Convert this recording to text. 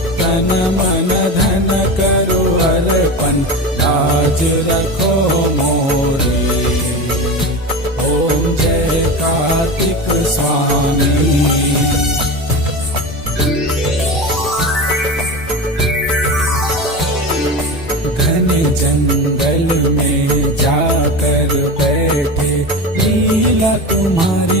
तन मन धन करो अर्पण, लाज रखो मोरी। ओम जय कार्तिक स्वामी। घने जंगल में जाकर बैठे, लीला तुम्हारी